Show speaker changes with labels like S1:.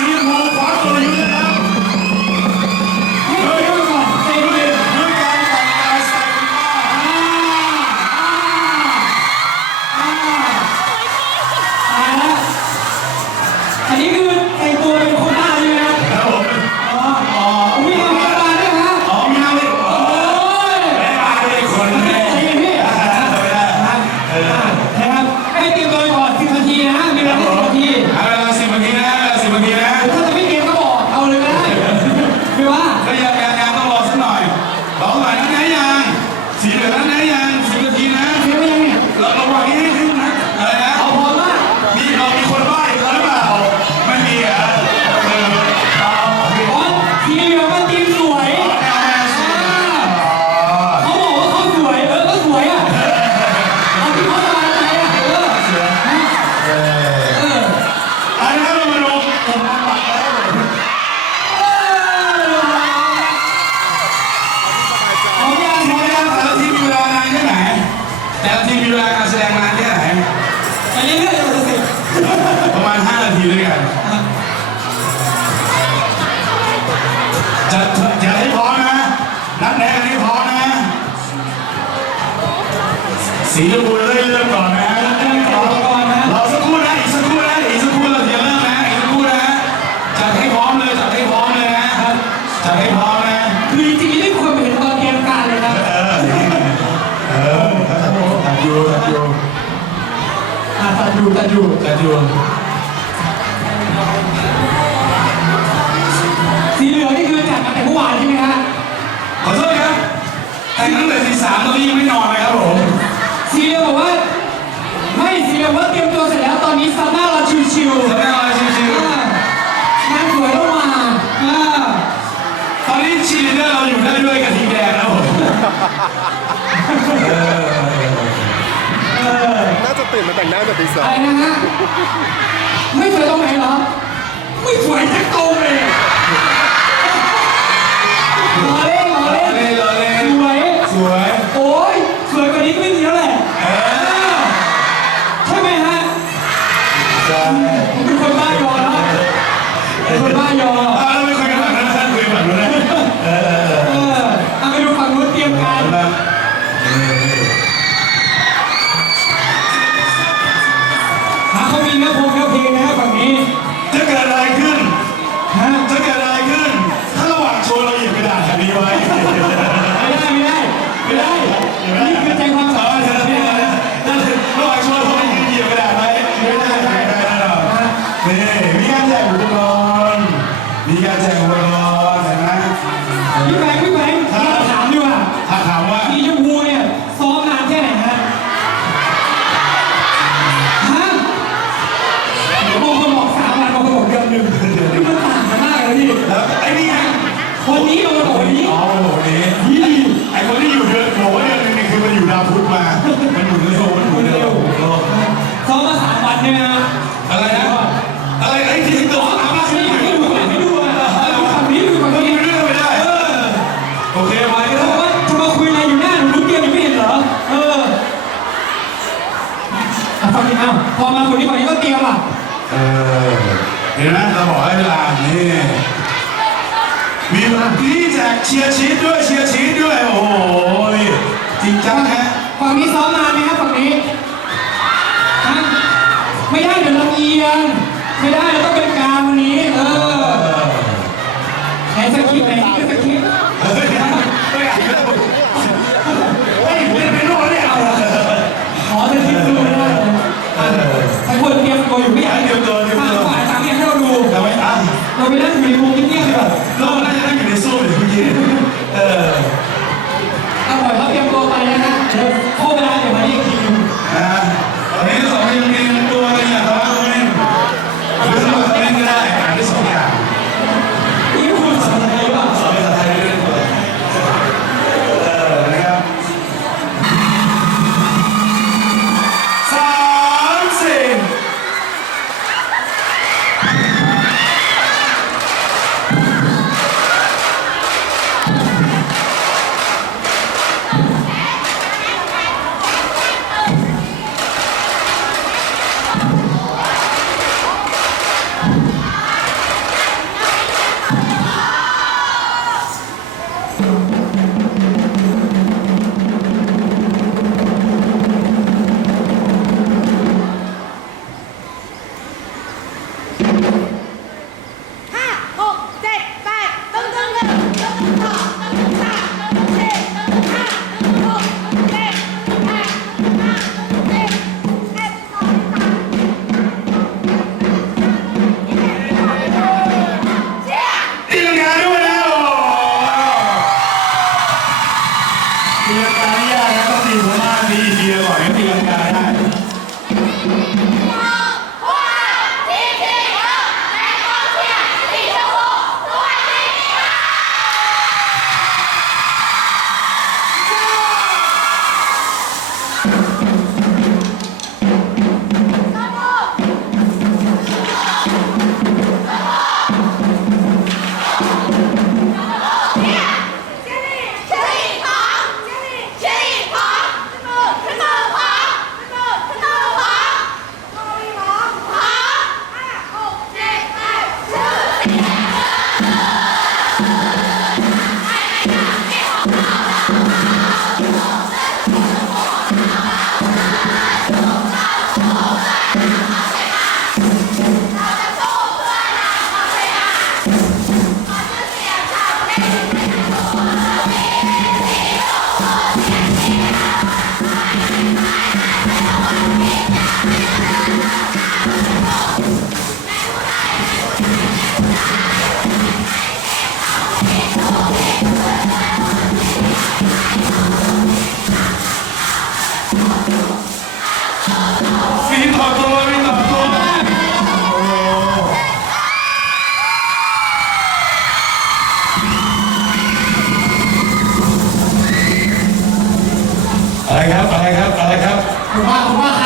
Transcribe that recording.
S1: 鸡
S2: 毛掸 เว
S1: ลากา
S2: ร
S1: แส
S2: ด
S1: งนานแค่
S2: ไหน
S1: อันนี้เรื่
S2: องอะ
S1: ไรสิ
S2: ประ
S1: มาณ 5 นาทีด้วยกัน จะจะให้พอนะ นัดแนกให้พร้อนะ สีชมพูเริ่มก่อนนะ
S2: แต่อยู่
S1: แต่อยู่
S2: สีเหลืองนี่คือจัดมาแต่เมื่อวานใช่ไหมฮะ
S1: ขอโทษครับแต่งตั้งแต่สีสามตอนนี้ยังไม่นอนเลยครับผม
S2: สีเหลืองบอกว่าไม่สีเหลืองว่าเตรียมตัวเสร็จแล้วตอนนี้ซาม่าเราชิวๆ
S1: ซัมม่าเราชิว
S2: ๆงานสวยต้องมา
S1: ตอนนี้ชีเดอร์เราอยู่ได้ด้วยกับทีแดง
S3: ตั้งแต่ตีสอะง
S2: ไรนะฮะ ไม่สวยตรงไหนเหรอ ไม่สวยสักตัวเลยล้อเล่นล้อเล่น
S1: ล้อเล่น
S2: สวย
S1: สวย
S2: โอ้ยสวยกว่านี้ก็ไม่มีแล้วแหละใช่ไหมฮะ
S1: ใช่
S2: เคนบ้ายอแล้วเป็นคนบ้ายอ
S1: อ่าเรไม่คยกันฝั่นั้นนะคุยฝั่นู้นนอเออ
S2: เอาไปดูฝั่งนู้นเตรียมการ Goddamn well. เท่านี้เอ้าพอมาคนนี้คนนี้ก็เต
S1: รี
S2: ยมอะเออเห็
S1: นไหมเราบอกให้เวลานี่มีเวลาพี่แจกเชียร์ชีสด้วยเชียร์ชีสด้วยโอ้โหจริงจังแฮะ
S2: ฝั่งนี้ซ้อมนานไหมครับฝั่งนี้ฮะไม่ได้เดี๋ยวลำเอียงไม่ได้เราต้องเป็นกลางวันนี้ เออไหนสกิปไหนส
S1: กิป เรา
S2: ไปนั่งอยู่ในวงเงียบๆดีกว่า
S1: Thank you. มี
S2: ต่อ
S1: ตัวมีต่อตัวโอ้อะไรครับ อะไรครับ อะไรครับ
S2: คุณว่าคุณว่า